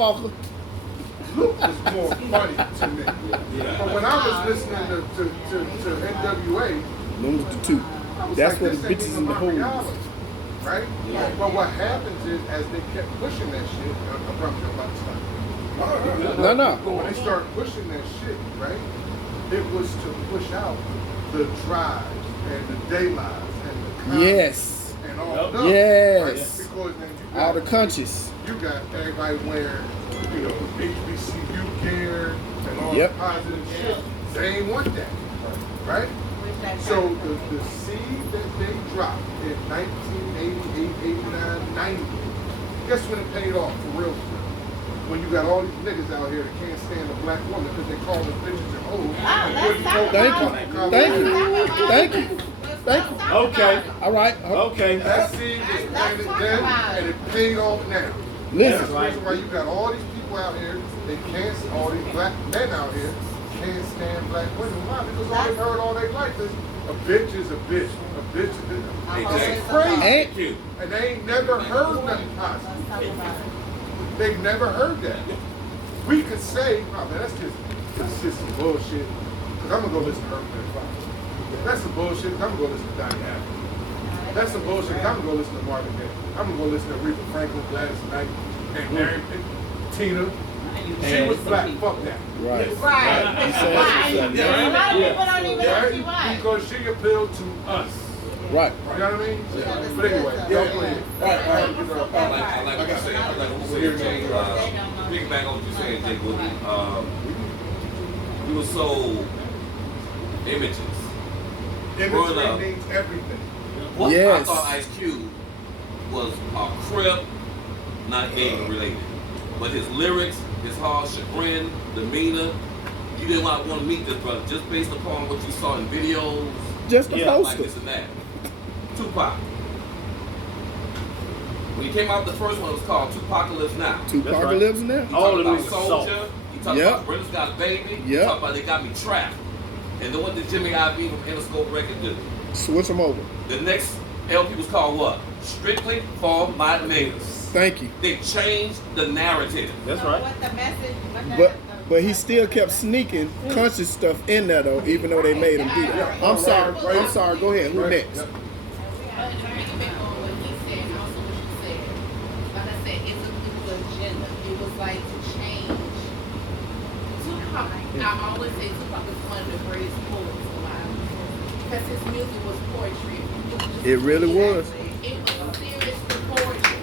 Walker. Luke was more funny to me. But when I was listening to NWA, Those are the two. I was That's like, what this the ain't bitches even in the my hole. reality, right? But what happens is, as they kept pushing that shit, I'm probably about to stop. No. When they start pushing that shit, right? It was to push out the drives and the day lives and the comments Yes. and all of them. Yes. Right? Because then you got All the countries. you got everybody wearing, HBCU gear and all Yep. the positive shit. They ain't want that, right? So the seed that they dropped in 1988, 89, 90, guess when it paid off for real? When you got all these niggas out here that can't stand a black woman because they call them bitches and hoes. Thank you. Okay. All right. Okay. That seed was planted then and it paid off now. Listen. That's the reason why you got all these people out here, they can't, all these black men out here can't stand black women. Why? Because all they heard all their life is a bitch is a bitch. A bitch is a bitch. It's crazy. And they ain't never heard nothing positive. They've never heard that. We could say, oh man, that's just some bullshit. Because I'm going to go listen to her. That's some bullshit. I'm going to go listen to Donnie Hathaway. That's some bullshit. I'm going to go listen to Marvin Gaye. I'm going to go listen to Aretha Franklin, Gladys Knight, and Mary, and Tina. She was black. Fuck that. Right. A lot of people don't even see why. Because she appealed to us. Right. You know what I mean? But anyway, y'all play it. Like I said, piggyback on what you're saying, Jay Boogie. We were sold images. Growing up, Imagery means everything. what I Yes. thought Ice Cube was a Crip, not gang related. But his lyrics, his hard chagrin, demeanor, you didn't want to meet this brother just based upon what you saw in videos. Just the Like poster. this and that. Tupac. When he came out, the first one was called Tupacalypse Now. Tupac right. lives now. He All talked of about it was Soldier. He talked Yep. about Brenda's Got a Baby. He Yep. talked about They Got Me Trapped. And then what did Jimmy I.V. from Interscope Record do? Switch them over. The next LP was called what? Strictly for My Niggas. Thank you. They changed the narrative. That's right. What the message? But he still kept sneaking conscious stuff in there though, even though they made him do that. I'm sorry. Go ahead. Who next? But to piggyback on what he said, and also what you said, like I said, it was an agenda. It was like to change. Tupac, I always say Tupac is one of the greatest poets alive because his music was poetry. It really was. It was serious poetry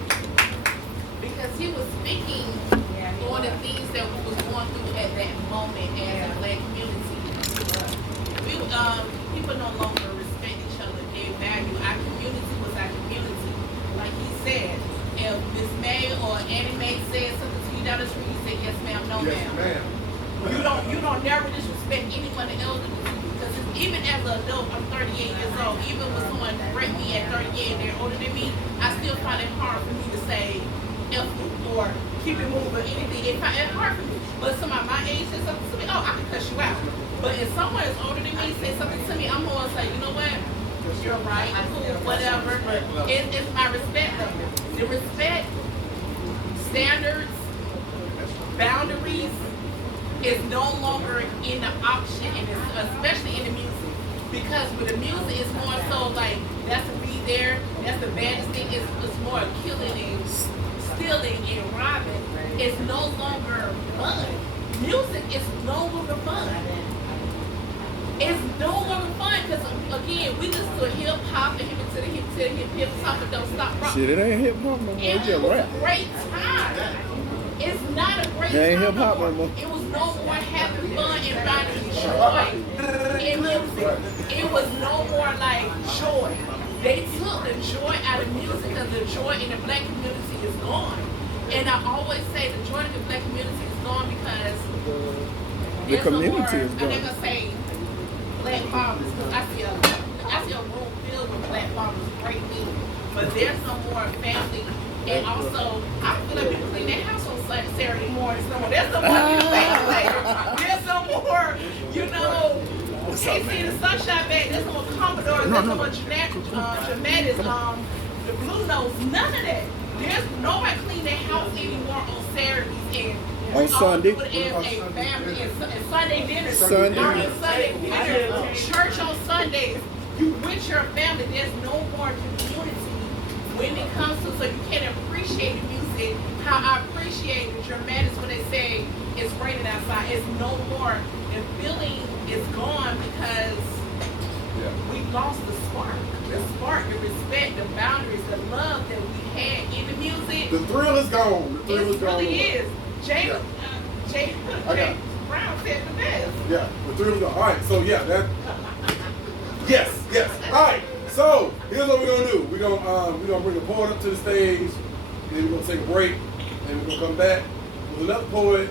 because he was speaking on the things that we was going through at that moment as a black community. People no longer respect each other. They value our community was our community. Like he said, if Miss May or Annie Mae said something to you down the street, you say yes ma'am, no Yes, ma'am. ma'am. You don't never disrespect anyone elder than you. Because even as an adult, I'm 38 years old. Even when someone break me at 38 and they're older than me, I still find it hard for me to say F you or keep it moving or anything. It's hard for me. But somebody my age says something to me, oh, I can cuss you out. But if someone is older than me say something to me, I'm going to say, you know what? You're right, cool, whatever. It's my respect level. The respect, standards, boundaries is no longer in the option, and especially in the music. Because with the music, it's more so like, that's a beat there, that's the baddest thing. It's more killing and stealing and robbing. It's no longer fun. Music is no longer fun. It's no longer fun because, again, we listen to hip hop and hip to the hip hop and don't stop rock. Shit, it ain't hip hop no more. It It's just was rap. a great time. It's not a great It ain't time hip hop no more. It was no more having fun and finding joy in music. It was no more like joy. They took the joy out of music because the joy in the black community is gone. And I always say the joy in the black community is gone because The community is I'm gone. not gonna say black fathers because I see a room filled with black fathers, great men. But there's no more family. And also, I feel like people clean their house on Saturday mornings. There's no more family. There's no more, can't see the sunshine back. There's no more Commodores. There's no more Dramatis, the Blue Notes. None of that. There's nobody clean their house anymore on Saturdays. And On Sunday. As a family, and Sunday dinner. Sunday. Sunday dinner. Church on Sundays. You with your family. There's no more community when it comes to, so you can appreciate the music. How I appreciate the Germanics when they say it's raining outside. It's no more. The feeling is gone because we lost the spark. The spark, the respect, the boundaries, the love that we had in the music. The thrill is gone. The thrill is It gone. really is. Jay Okay. Brown said the best. Yeah, the thrill is gone. All right, so yeah, that. Yes. All right, so here's what we're gonna do. We're gonna bring a poet up to the stage, and then we're gonna take a break, and we're gonna come back with another poet,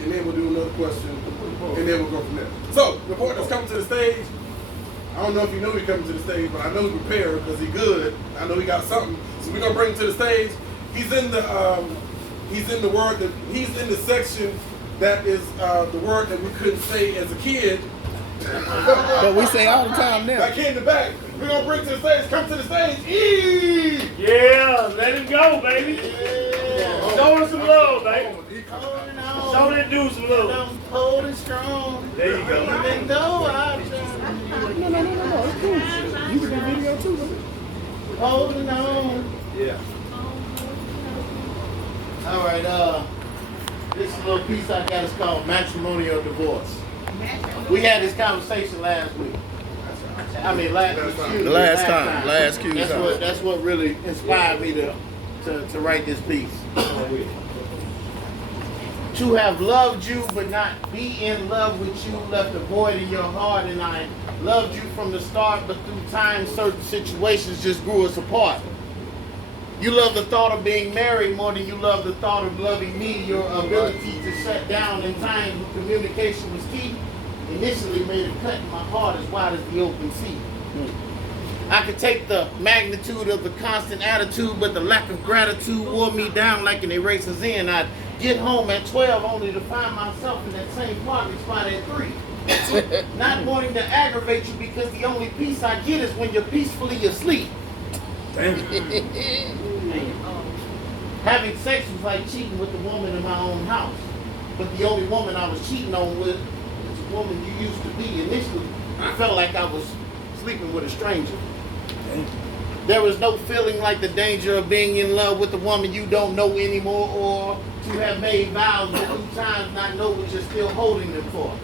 and then we'll do another question, and then we'll go from there. So the poet that's coming to the stage, I don't know if you know he's coming to the stage, but I know he's prepared because he's good. I know he got something, so we're gonna bring him to the stage. He's in the section that is the word that we couldn't say as a kid. But we say all the time now. That kid in the back. We're gonna bring to the stage. Come to the stage. E. Yeah, let him go, baby. Yeah. Show him some love, baby. Holding on. Show that dude some love. I'm holding strong. There you go. Even though I'm No. It's cool. You can do video too, though. holding on. Yeah. All right, this little piece I got is called Matrimonial Divorce. We had this conversation last week. I mean, last time. Last Q time. That's what really inspired me to write this piece. To have loved you but not be in love with you left a void in your heart, and I loved you from the start, but through time certain situations just grew us apart. You love the thought of being married more than you love the thought of loving me. Your ability to shut down in times when communication was key initially made a cut in my heart as wide as the open sea. I could take the magnitude of the constant attitude, but the lack of gratitude wore me down like an eraser's end. I'd get home at 12 only to find myself in that same parking spot at 3. Not wanting to aggravate you because the only peace I get is when you're peacefully asleep. Having sex was like cheating with the woman in my own house. But the only woman I was cheating on with is the woman you used to be. Initially, I felt like I was sleeping with a stranger. There was no feeling like the danger of being in love with a woman you don't know anymore, or to have made vows but through times not know what you're still holding them for.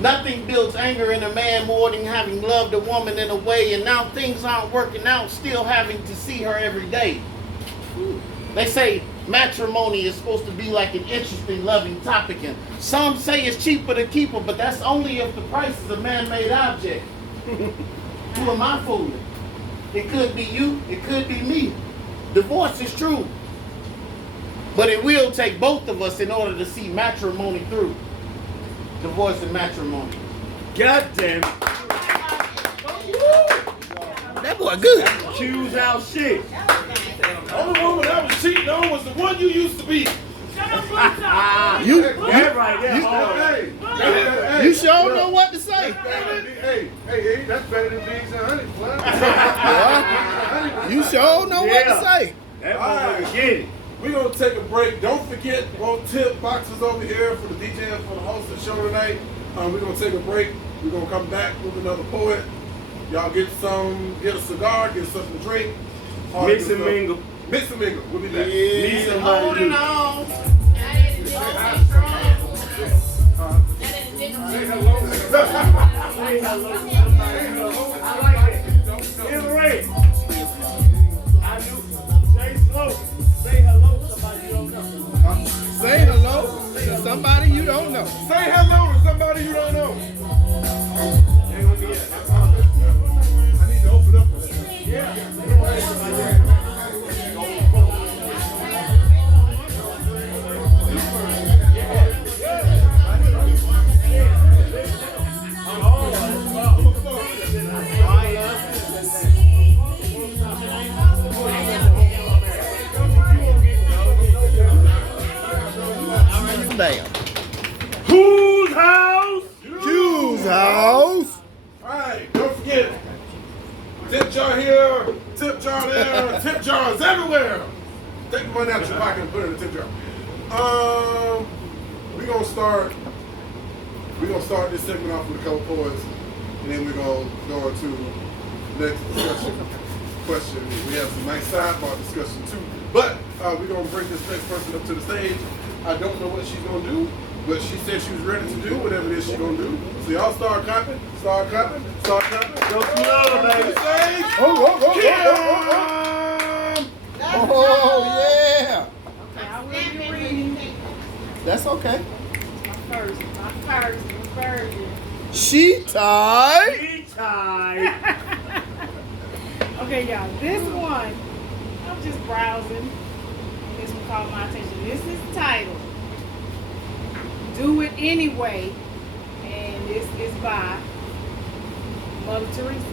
Nothing builds anger in a man more than having loved a woman in a way, and now things aren't working out, still having to see her every day. They say matrimony is supposed to be like an interesting, loving topic, and some say it's cheaper to keep her, but that's only if the price is a man-made object. Who am I fooling? It could be you, it could be me. Divorce is true, but it will take both of us in order to see matrimony through. Divorce and matrimony. God damn it. That boy good. Choose our shit. The only woman I was cheating on was the one you used to be. You That right there, hard. Hey, you sure know what to say. Hey, that's better than beans and honey, boy. You sure know what to say. That Alright. motherfucker get it. We're going to take a break. Don't forget, both tip boxes over here for the DJ and for the host of the show tonight. We're going to take a break. We're going to come back with another poet. Y'all get a cigar, get something to drink. all that Mix good and stuff. mingle. Mix and mingle. We'll be back. Need somebody Holding to on. Say hello. say hello. I like it. Iterate. I do. Say slow. Say hello to somebody you don't know. Say hello to somebody you don't know. Say hello to somebody you don't know. Ain't gonna be it. I need to open up for that. Yeah. Damn. Whose house? Q's house. Alright, don't forget. Tip jar here, tip jar there, tip jars everywhere. Take the money out your pocket and put it in the tip jar. gonna start this segment off with a couple points, and then we're gonna go into next discussion question. We have some nice sidebar discussion too. But we're gonna bring this next person up to the stage. I don't know what she's gonna do, but she said she was ready to do whatever it is she's gonna do. So y'all start clapping, start clapping, start clapping. Go slow, baby. Stage. Oh, yeah. I will be reading That's okay. my first version. She tied. Tea time. Okay, y'all, this one, I'm just browsing, and this one caught my attention. This is titled, Do It Anyway, and this is by Mother Teresa.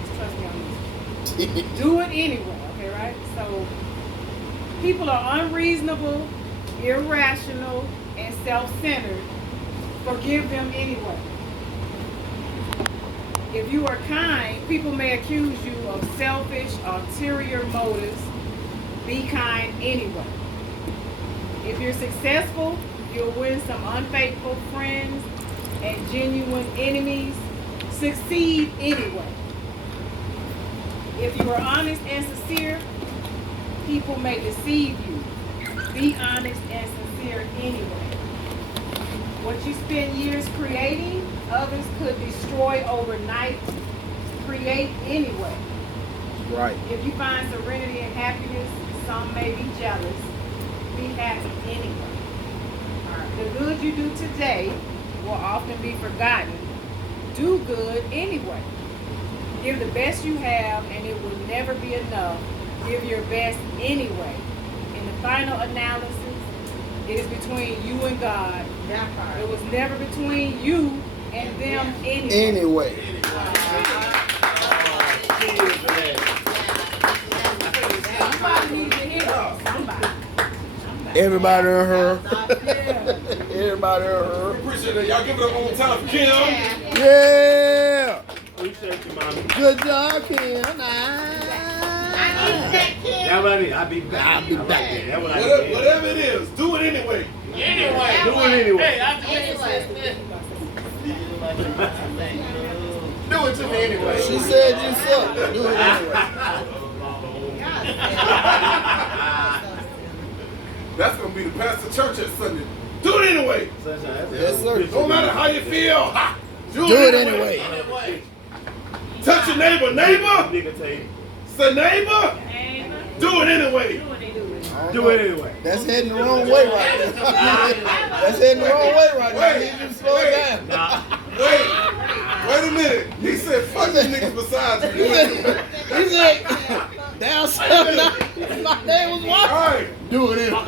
Just trust me on this. Do it anyway, okay, right? So, people are unreasonable, irrational, and self-centered. Forgive them anyway. If you are kind, people may accuse you of selfish, ulterior motives. Be kind anyway. If you're successful, you'll win some unfaithful friends and genuine enemies. Succeed anyway. If you are honest and sincere, people may deceive you. Be honest and sincere anyway. What you spend years creating, others could destroy overnight. Create anyway. Right. If you find serenity and happiness, some may be jealous. Be happy anyway. The good you do today will often be forgotten. Do good anyway. Give the best you have, and it will never be enough. Give your best anyway. In the final analysis, it is between you and God. It was never between you and them anyway. Somebody needs to hear it. Somebody. Everybody in her. Yeah. Everybody in her. Appreciate it. Y'all give it up one more time for Kim. Yeah. Appreciate you, mommy. Good job, Kim. That's what I need. I'll be back. I'll be back. That's what I need. Whatever it is, do it anyway. Do it anyway. Do it to me anyway. She said you suck. Do it anyway. That's gonna be the pastor church at Sunday. Do it anyway. Yes, sir. No matter how you feel, Do it anyway. Touch your neighbor. Nigga tape. Say neighbor. Do it anyway. Do it anyway. That's heading the wrong way right now. That's heading the wrong way right now. You need to slow it down. Wait a minute. He said, fuck these niggas besides you. He said, down south, my name was All what? right. Do it anyway.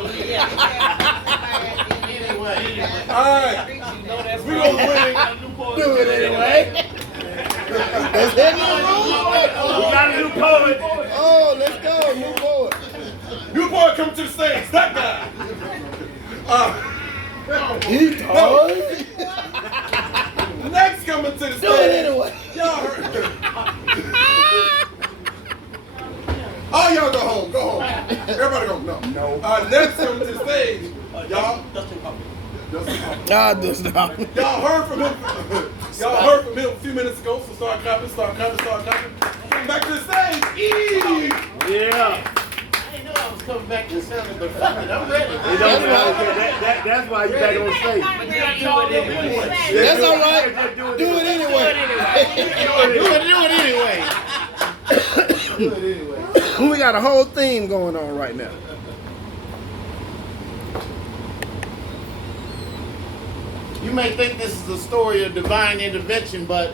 All right. We gonna win. Do it anyway. That's heading the wrong way. We got a new poet. Oh, let's go. Move forward. New boy coming to the stage. That guy. He told. Next coming to the stage. Do it anyway. Y'all heard. Oh, y'all go home. Go home. Everybody go. No. Next coming to the stage. Y'all. Dustin Coffee. Ah, this now. Y'all heard from him. Y'all heard from him a few minutes ago. So start clapping. Come back to the stage. Yeah. Coming back to something, but fuck it, I'm ready. It don't matter. That's why you back on stage. That's all right. Do it anyway. Do it anyway. We got a whole theme going on right now. You may think this is a story of divine intervention, but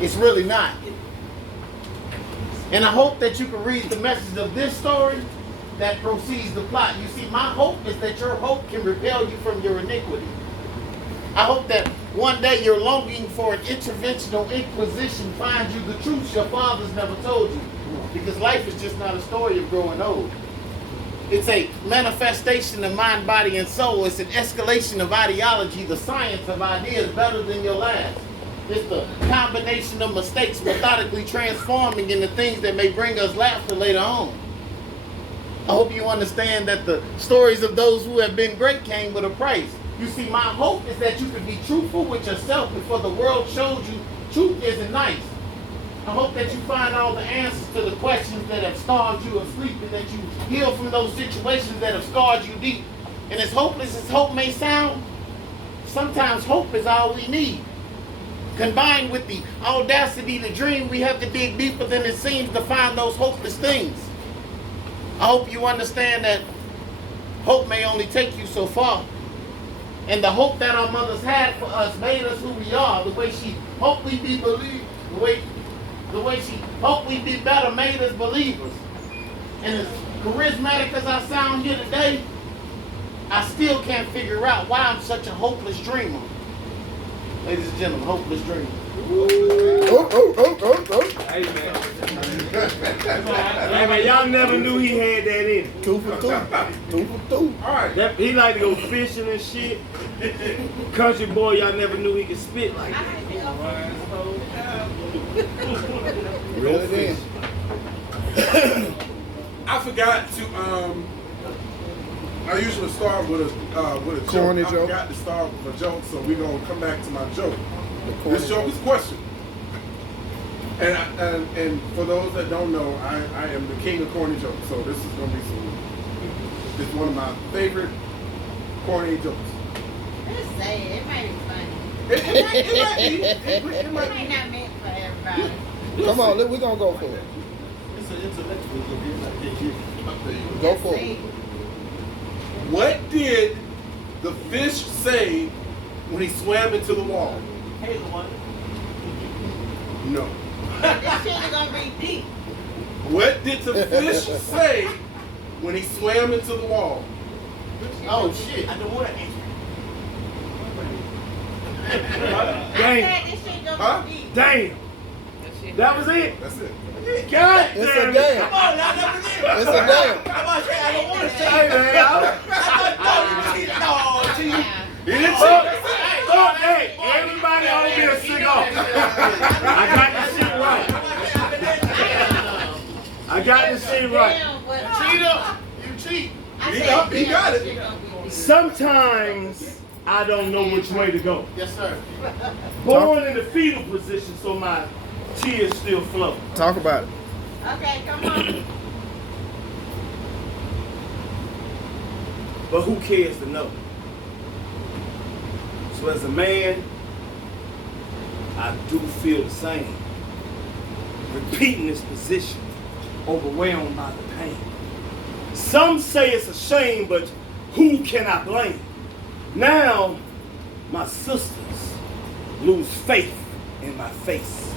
it's really not. And I hope that you can read the message of this story that proceeds the plot. You see, my hope is that your hope can repel you from your iniquity. I hope that one day your longing for an interventional inquisition finds you the truths your fathers never told you. Because life is just not a story of growing old. It's a manifestation of mind, body, and soul. It's an escalation of ideology, the science of ideas better than your last. It's the combination of mistakes methodically transforming into things that may bring us laughter later on. I hope you understand that the stories of those who have been great came with a price. You see, my hope is that you can be truthful with yourself before the world shows you truth isn't nice. I hope that you find all the answers to the questions that have scarred you asleep, and that you heal from those situations that have scarred you deep. And as hopeless as hope may sound, sometimes hope is all we need. Combined with the audacity to dream, we have to dig deeper than it seems to find those hopeless things. I hope you understand that hope may only take you so far. And the hope that our mothers had for us made us who we are. The way she hoped we be believed, the way she hoped we'd be better made us believers. And as charismatic as I sound here today, I still can't figure out why I'm such a hopeless dreamer. Ladies and gentlemen, hopeless dreamer. Hey man, y'all never knew he had that in him. 2 for 2. 2 for 2. All right. He like to go fishing and shit. Country boy, y'all never knew he could spit like that. Really then. I forgot to I usually start with a Corny joke. I joke. forgot to start with a joke, so we're gonna come back to my joke. corny This joke is a question. And for those that don't know, I am the king of corny jokes. So this is gonna be this is one of my favorite corny jokes. Just say it. It might be funny. It might It might not meant for everybody. Come on, we're going to go for it. It's an intellectual joke. Go for it. What did the fish say when he swam into the wall? No. This shit is gonna be deep. What did the fish say when he swam into the wall? Oh shit. I don't want to answer. I Damn. said this shit gonna Huh? be deep. Damn. That was it? That's it. God It's a damn it. damn. Come on, now, that was it. It's a damn. I don't want to say hey, man. You didn't say hey, everybody owe me a cigar. I got this shit right. I got this shit right. Damn, but Cheater, you cheat. I He said got- he damn, got this it. shit gonna be deep. Sometimes I don't know which way to go. Yes, sir. Born in the fetal position, so my tears still flow. Talk about it. Okay, come on. But who cares to know? So as a man, I do feel the same. Repeating this position, overwhelmed by the pain. Some say it's a shame, but who can I blame? Now, my sisters lose faith in my face.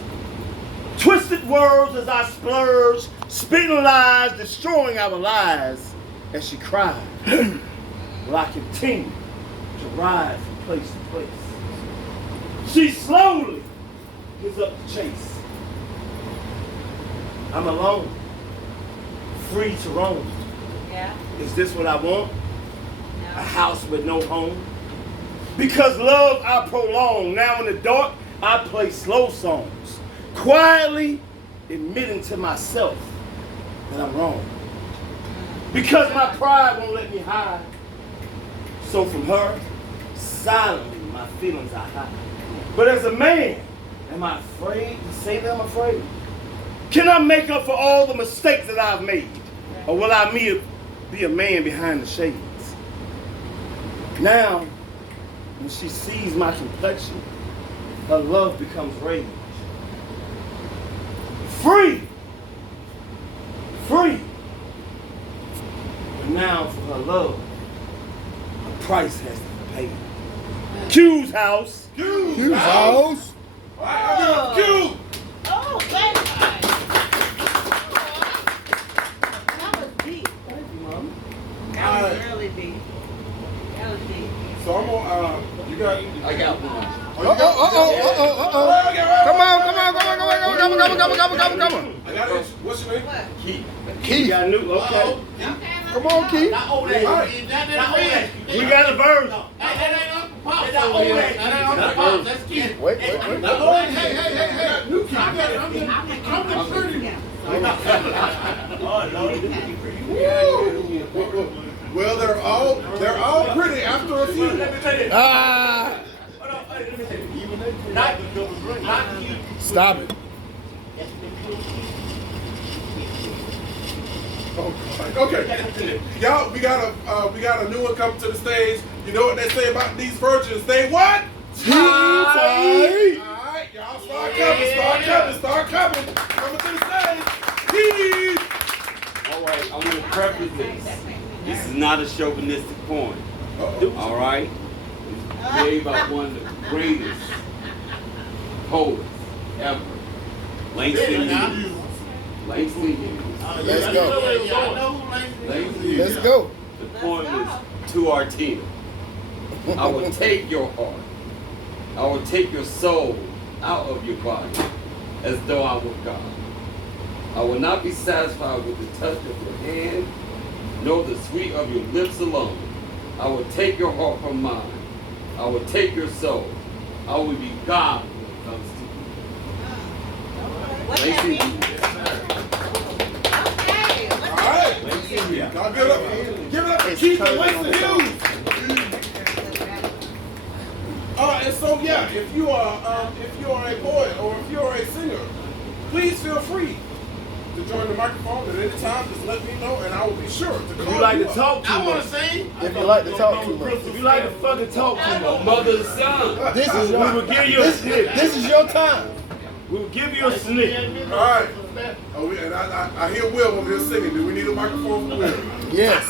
Twisted words as I splurge, spitting lies, destroying our lives as she cried. Will I continue to ride from place to place? She slowly gives up the chase. I'm alone, free to roam. Yeah. Is this what I want? A No. house with no home? Because love I prolong. Now in the dark, I play slow songs, quietly admitting to myself that I'm wrong. Because my pride won't let me hide. So from her, silently my feelings I hide. But as a man, am I afraid to say that I'm afraid? Can I make up for all the mistakes that I've made? Or will I be a man behind the shades? Now, when she sees my complexion, her love becomes rage. Free! Free! But now for her love, a price has to be paid. Q's house. Q's house. Wow, Q. Oh, baby. That was deep. That was really deep. That was deep. So I'm gonna, you got. I got one. Oh, you got- Come on. I got it. What's your name? What? You Keith. got a new, okay. Okay. Come on, Keith. Not old lady. Alright. We got a version. That ain't Uncle Pops over here. That ain't Uncle Pops. That's Keith. Wait. Hey. New key. I'm the pretty one. Well, they're all pretty after a few. Ah, stop it. Oh, God. Okay, y'all, we got a new one coming to the stage. You know what they say about these virgins? They what? Tight. All right, y'all start coming. Coming to the stage. Please. All right, I want to preface this. This is not a chauvinistic poem. All right? It's made by one of the greatest poets ever. Langston Hughes. Langston Hughes. Let's go. Langston Hughes. Let's go. The poem is To Artina. I will take your heart. I will take your soul out of your body as though I were God. I will not be satisfied with the touch of your hand, nor the sweet of your lips alone. I will take your heart from mine. I will take your soul. I will be God when it comes to you. Langston Hughes. All right. Y'all give it up for Keith and Langston Hughes. And so yeah, if you are a poet or if you are a singer, please feel free to join the microphone at any time. Just let me know, and I will be sure to call If you like to up. talk too I want much. to sing. If you like to talk too much, If you like to fucking talk too much. Mother and son. this is We will your give you a snippet. this is your time. We will give you a snippet. All right. Oh, and I hear Will over here singing. Do we need a microphone for Will? Yes.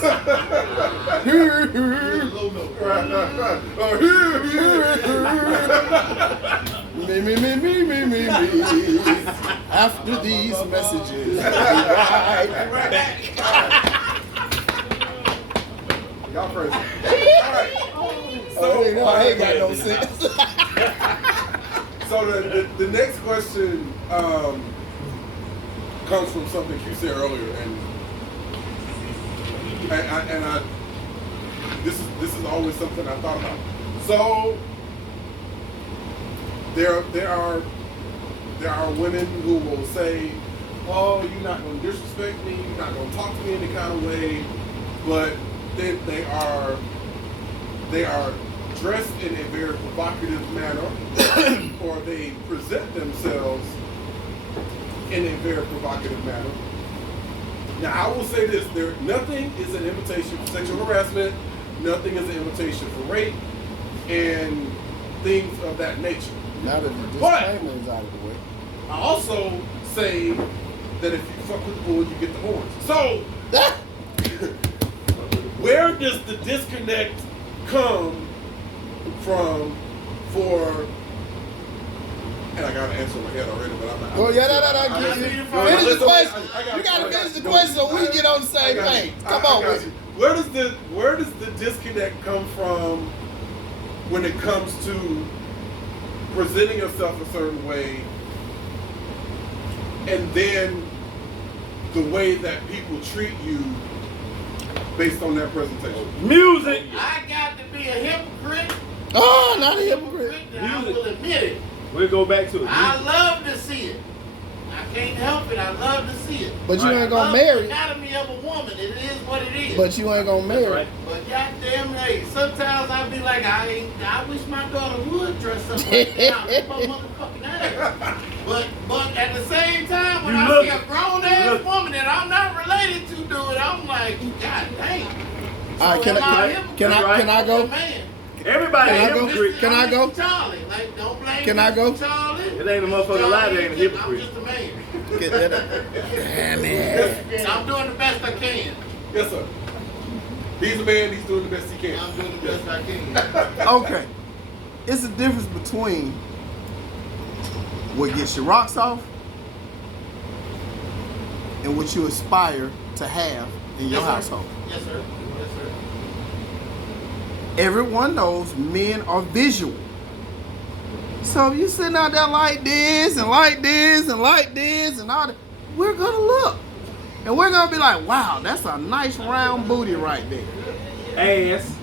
Me. After these messages, we'll be right back. Y'all crazy. All right. I ain't got no sense. So the next question comes from something you said earlier, and I this is always something I thought about. So there are women who will say, "Oh, you're not going to disrespect me. You're not going to talk to me any kind of way," but then they are dressed in a very provocative manner, or they present themselves in a very provocative manner. Now, I will say this: nothing is an invitation for sexual harassment. Nothing is an invitation for rape and things of that nature. Now that the But- disclaimer is out of the way. I also say that if you fuck with the bull, you get the horns. So, where does the disconnect come from for? And I got an answer in my head already, but I'm not. Well, yeah, no. Finish the question. I got You gotta it. finish the question so we get on the same page. Come on, I got with you. it. Where does the disconnect come from when it comes to presenting yourself a certain way, and then the way that people treat you based on that presentation? Music. I got to be a hypocrite. Oh, not a hypocrite. I will admit it. We'll go back to it. I love to see it. I can't help it. I love to see it. But you ain't I gonna love marry the it. anatomy of a woman. It is what it is. But you ain't gonna marry Right. it. But goddamn, hey, sometimes I be like, I wish my daughter would dress up like that. I'll whip her motherfucking ass. But at the same time, when You I look- see a grown ass look- woman that I'm not related to do it, I'm like, God dang. All right, can I go? Man. Everybody Can I a go? hypocrite. Can I go? Charlie, like, don't blame Can me I go? for Charlie. It ain't a motherfucker lie, they ain't a hypocrite. I'm just a man. Get that up. Damn it. So I'm doing the best I can. Yes, sir. He's a man. He's doing the best he can. I'm doing the best I can. Okay. It's a difference between what gets your rocks off and what you aspire to have in your Yes, sir. household. Yes, sir. Yes, sir. Everyone knows men are visual. So if you sitting out there like this and like this and like this and all that, we're gonna look. And we're gonna be like, wow, that's a nice round booty right there. Ass.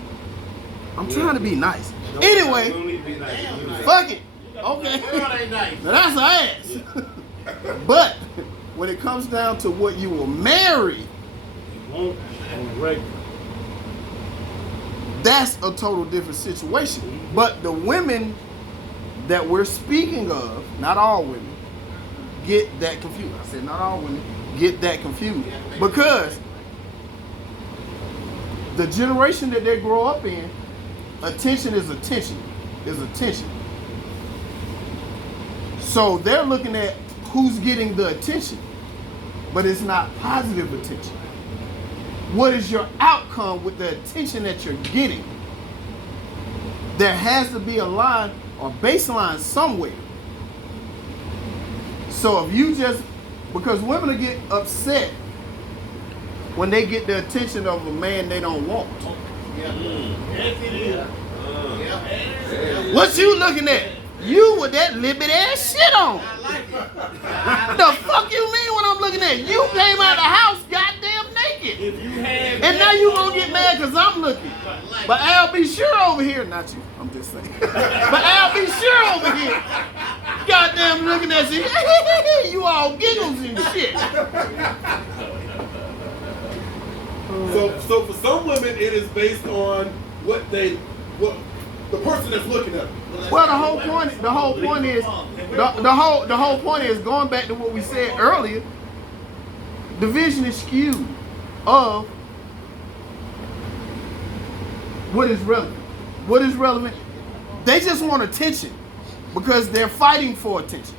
I'm trying to be nice. Anyway, Don't need to be nice. Damn nice. fuck it. Okay. The world ain't nice. Now that's an ass. But when it comes down to what you will marry, You won't on the regular. that's a total different situation. But the women that we're speaking of, not all women, get that confused. I said not all women get that confused because the generation that they grow up in, attention is attention, is attention. So they're looking at who's getting the attention, but it's not positive attention. What is your outcome with the attention that you're getting? There has to be a line or baseline somewhere. So if you just, because women will get upset when they get the attention of a man they don't want. What you looking at? You with that libbit ass shit on. The fuck you mean when I'm looking at? You came out the house goddamn naked. And now you gonna get mad because I'm looking. But Al be sure over here, not you, I'm just saying. But Al be sure over here. Goddamn looking at you. You all giggles and shit. So for some women, it is based on what the person that's looking at them. Well, the whole point is going back to what we said earlier. The vision is skewed of what is relevant. What is relevant? They just want attention because they're fighting for attention.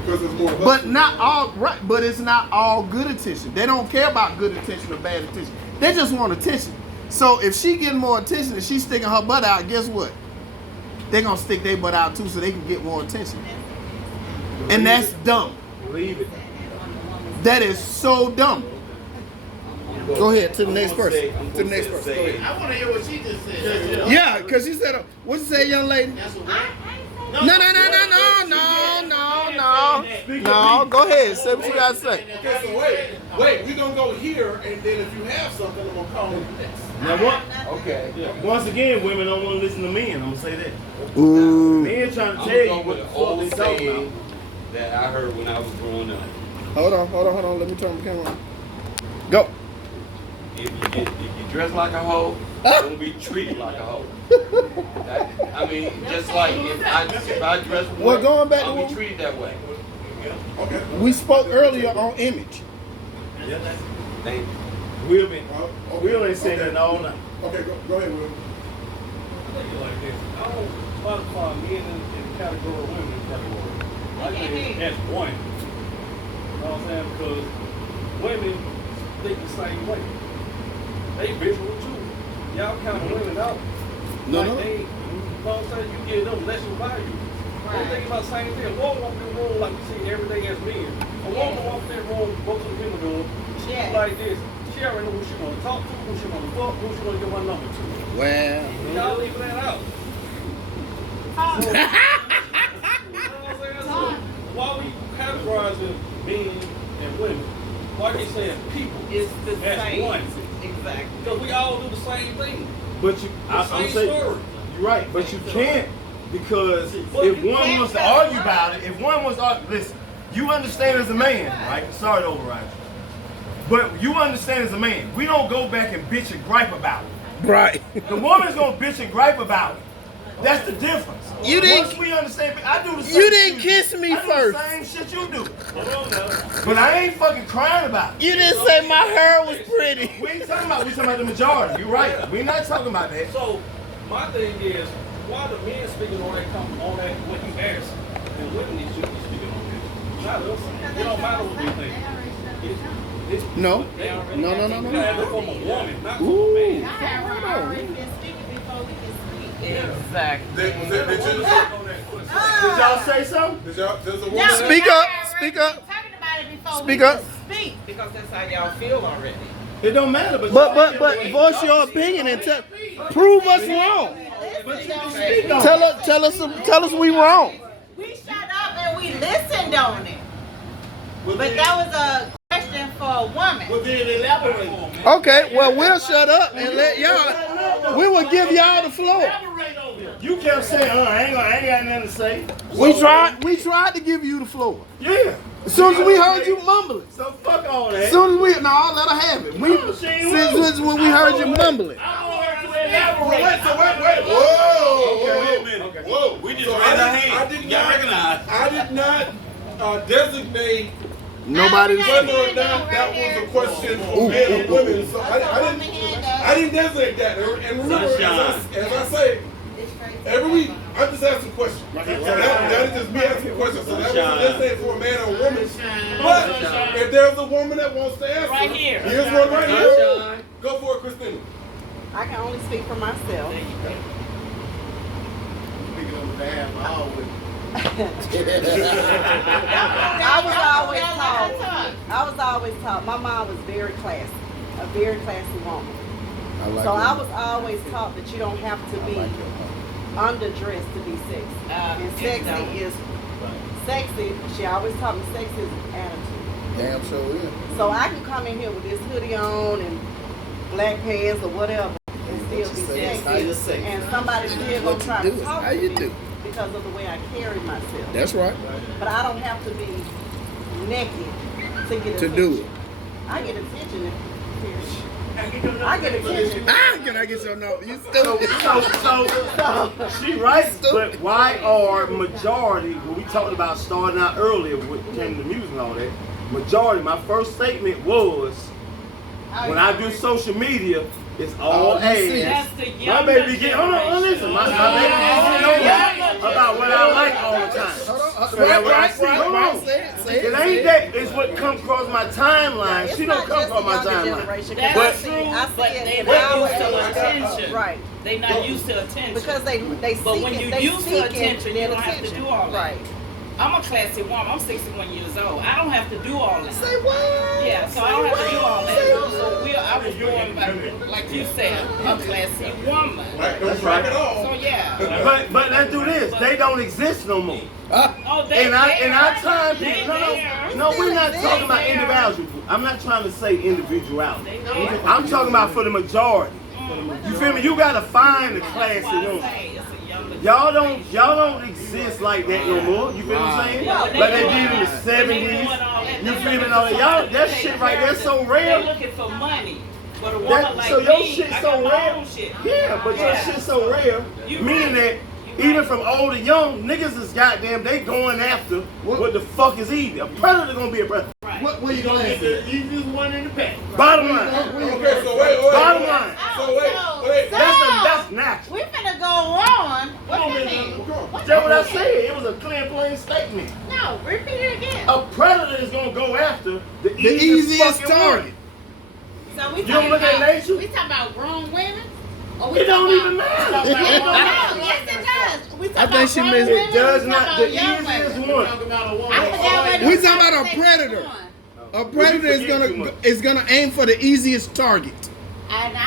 Because it's more. But not all right. But it's not all good attention. They don't care about good attention or bad attention. They just want attention. So if she getting more attention and she's sticking her butt out, guess what? They're gonna stick their butt out too so they can get more attention. And that's dumb. Believe it. That is so dumb. Go ahead to the next person. To the next person. Go ahead. I want to hear what she just said. Yeah, because she said, what you say, young lady? No. No, go ahead. Say what you got to say. Okay, so wait. We're gonna go here, and then if you have something, I'm gonna call you next. Now what? Okay. Yeah. Once again, women don't want to listen to men. I'm gonna say that. Ooh. Men trying to I'm tell you going what with the the fuck old they talking saying about. that I heard when I was growing up. Hold on. Let me turn the camera on. Go. If you dress like a hoe, you're gonna be treated like a hoe. I mean, just like if I dress Well, going back to I'll what be treated that way. Okay. we spoke earlier on image. Thank you. Will ain't saying that all night. Okay, go ahead, Will. I think it like this. I don't classify men in the category of women in the category. I think that's one. You know what I'm saying? Because women think the same way. They visual too. Y'all count women out. No. They, you know what I'm saying? You give them less value. They think about the same thing. A woman walk in the room like we see every day as men. A woman walk in the room, go to the living room, she like this. She already know who she want to talk to, who she want to fuck, who she want to give her number to. Well. Y'all leave that out. So, you know what I'm saying? So, why we categorizing men and women? Why they saying people? It's the That's same. one. Exactly. Because we all do the same thing. But you, I'm Same saying, story. you're right. But you can't because But if you one can't wants to have argue about it, if one wants to argue, listen, you understand as a man, right? Sorry to override you. But you understand as a man, we don't go back and bitch and gripe about it. Right. The woman's gonna bitch and gripe about it. That's the difference. You didn't- Once we understand, I do the same. You didn't shit kiss me I do first. the same shit you do. But I ain't fucking crying about it. You didn't say my hair was pretty. We ain't talking about. We talking about the majority. You're right. We're not talking about that. So, my thing is, why the men speaking on that, what you asked, and women need to be speaking on that? Not us. It don't matter what we think. No. They already No. You have it from a woman, not from a Ooh. man. Exactly. Did y'all say something? There's a woman. Speak up. Speak up. Speak up. Because that's how y'all feel already. It don't matter. But voice your opinion and prove us wrong. Tell us we wrong. We shut up and we listened on it. But that was a question for a woman. Well, then elaborate. Okay, well we'll shut up and let y'all. We will give y'all the floor. You kept saying, I ain't got nothing to say. We tried to give you the floor. Yeah. As soon as we heard you mumbling. So fuck all that. As soon as we, no, let her have it. We, since when we heard you mumbling. I want her to elaborate. Wait. Wait a minute. Whoa. We just raised our hand. I did not designate Nobody. whether or not that was a question for men or women. So I didn't designate that. And remember, as I say, every week, I'm just asking questions. So that is just me asking questions. So that wasn't designated for a man or a woman. But if there's a woman that wants to answer, Right here. here's one right here. Go for it, Christina. I can only speak for myself. Speaking on behalf, I always. I was always taught. My mom was very classy, a very classy woman. like So your I mom. was always taught that you don't have to I be like your mom. underdressed to be sexy. And you sexy don't. is sexy. She always taught me sexy is an attitude. Damn sure is. So I can come in here with this hoodie on and black pants or whatever and still be How you sexy. say? And somebody still What gonna try you to do? talk How to you me do? because of the way I carry myself. That's right. But I don't have to be naked to get To attention. do it. I get attention. I get attention. Ah, can I get your number? You stupid. So she right, but why are majority, when we talked about starting out earlier with came to music and all that, majority, my first statement was, when I do social media, it's all ads. That's the My younger baby get, hold on, listen, my baby get about what I like all the time. So that what I see, hold on. It ain't that, it's what comes across my timeline. It's She not don't come just the across my younger timeline. generation. That's But- true, I but see they're it not in used our to age. attention. Right. They're not used to attention. Because they But when you they used to seeking attention, you that don't have to attention. do all that. Right. I'm a classy woman. I'm 61 years old. I don't have to do all that. Say what? Yeah, so I don't have to do all that. So I was born by, like you said, a classy woman. That's right. So yeah. But let's do this, they don't exist no more. Oh, they In our time, They people, there. no, we're not They talking about there. individuals. I'm not trying to say individuality. They there. I'm talking about for the majority. You feel me? You gotta find the That's classy why I woman. say it's a younger Y'all don't exist like that no more. You feel what I'm saying? Yeah, Like they did in the '70s. You feel me? All that. Y'all, that shit right there so They're rare. looking for money. But a woman That, like so your me, shit I so got my rare. own shit. Yeah, but your shit so rare. You Meaning right. that even from old to young, niggas is goddamn, they going after what the fuck is easy. A predator gonna be a predator. Right. What you gonna Get answer? the easiest one in the pack. Bottom line. Okay, so wait. Bottom line. So wait. That's natural. We finna go on. What Come on, that man. mean? That's what I said. It was a clear, plain statement. No, repeat it again. A predator is gonna go after the The easiest easiest fucking target. one. So we You don't look at nature? We talking about grown women? Or we It don't talking even about- matter. It don't matter. Yes, it does. We talking I think about she grown missed- women, It does we not. talking The about young easiest women. one. I forgot what We the talking about a conversation predator. was on. A predator forget too much. is gonna aim for the easiest target. And